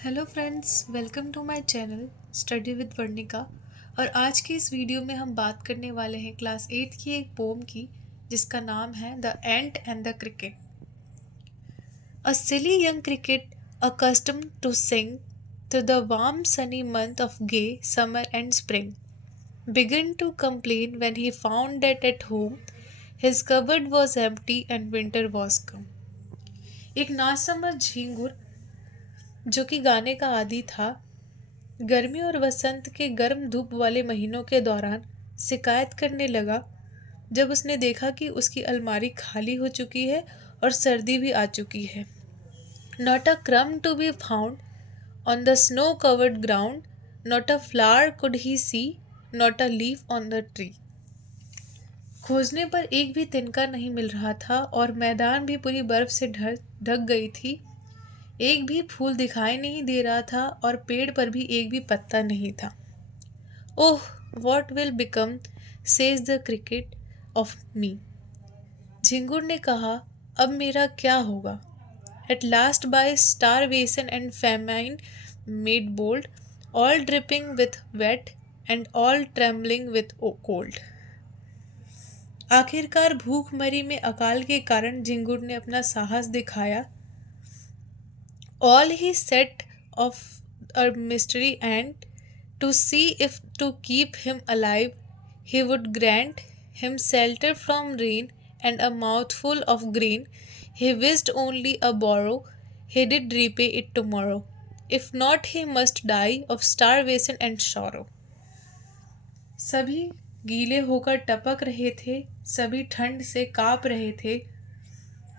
Hello friends, welcome to my channel study with Varnika. और आज की इस वीडियो में हम बात करने वाले हैं क्लास 8 की एक पोम की जिसका नाम है the ant and the cricket. A silly young cricket accustomed to sing through the warm sunny month of gay summer and spring began to complain when he found that at home his cupboard was empty and winter was come। एक नासमझ झिंगुर जो कि गाने का आदी था, गर्मी और वसंत के गर्म धूप वाले महीनों के दौरान शिकायत करने लगा जब उसने देखा कि उसकी अलमारी खाली हो चुकी है और सर्दी भी आ चुकी है। Not a crumb to be found on the snow covered ground, not a flower could he see, not a leaf on the tree. खोजने पर एक भी तिनका नहीं मिल रहा था और मैदान भी पूरी बर्फ से ढक गई थी। एक भी फूल दिखाई नहीं दे रहा था और पेड़ पर भी एक भी पत्ता नहीं था। Oh, what will become says the cricket of me. झिंगुर ने कहा, अब मेरा क्या होगा। At last by starvation and famine made bold, all dripping with wet and all trembling with cold. आखिरकार भूखमरी में अकाल के कारण झिंगुर ने अपना साहस दिखाया। All he set of a mystery and to see if to keep him alive he would grant him shelter from rain and a mouthful of grain. He wished only a borrow, he did repay it tomorrow. If not, he must die of starvation and sorrow. सभी गीले होकर टपक रहे थे, सभी ठंड से काँप रहे थे।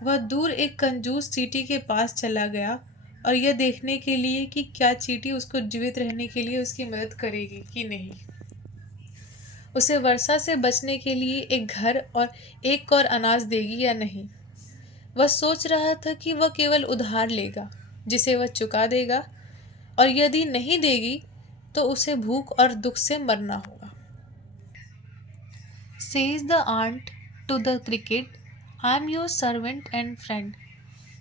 वह दूर एक कंजूस चींटी के पास चला गया और यह देखने के लिए कि क्या चींटी उसको जीवित रहने के लिए उसकी मदद करेगी कि नहीं, उसे वर्षा से बचने के लिए एक घर और एक कौर अनाज देगी या नहीं। वह सोच रहा था कि वह केवल उधार लेगा जिसे वह चुका देगा, और यदि नहीं देगी तो उसे भूख और दुख से मरना होगा। Says the ant to the cricket, I am your servant and friend.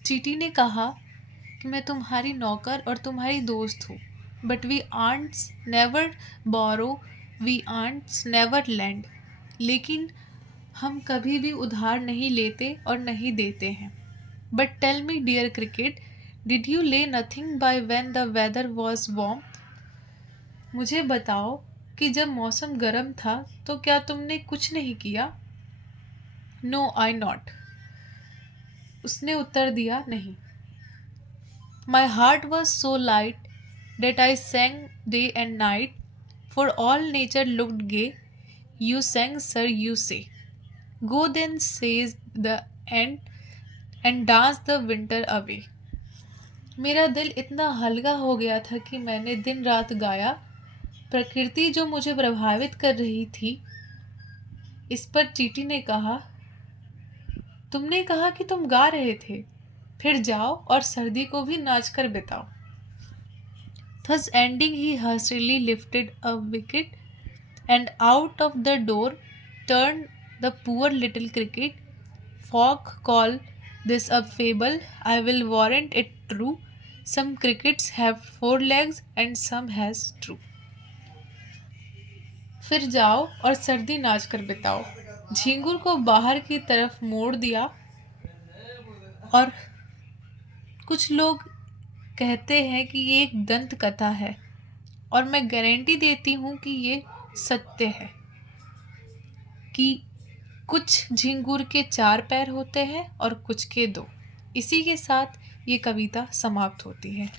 चींटी ने कहा कि मैं तुम्हारी नौकर और तुम्हारी दोस्त हूँ। But we ants never borrow, we ants never lend. लेकिन हम कभी भी उधार नहीं लेते और नहीं देते हैं। But tell me dear cricket, did you lay nothing by when the weather was warm. मुझे बताओ कि जब मौसम गर्म था तो क्या तुमने कुछ नहीं किया। नो आई नॉट, उसने उत्तर दिया, नहीं। My heart was so light that I sang day and night, for all nature looked gay. You sang, sir, you say. Go then, says the ant, and dance the winter away. मेरा दिल इतना हल्का हो गया था कि मैंने दिन रात गाया। प्रकृति जो मुझे प्रभावित कर रही थी, इस पर चींटी ने कहा, तुमने कहा कि तुम गा रहे थे, फिर जाओ और सर्दी को भी नाच कर बिताओ। Thus ending, he hastily lifted a wicket, and out of the door turned the poor little cricket. Folk call this a fable, I will warrant it true. Some crickets have 4 legs and some has two. फिर जाओ और सर्दी नाच कर बिताओ। झिंगुर को बाहर की तरफ मोड़ दिया, और कुछ लोग कहते हैं कि ये एक दंत कथा है, और मैं गारंटी देती हूँ कि ये सत्य है कि कुछ झिंगुर के 4 पैर होते हैं और कुछ के 2। इसी के साथ ये कविता समाप्त होती है।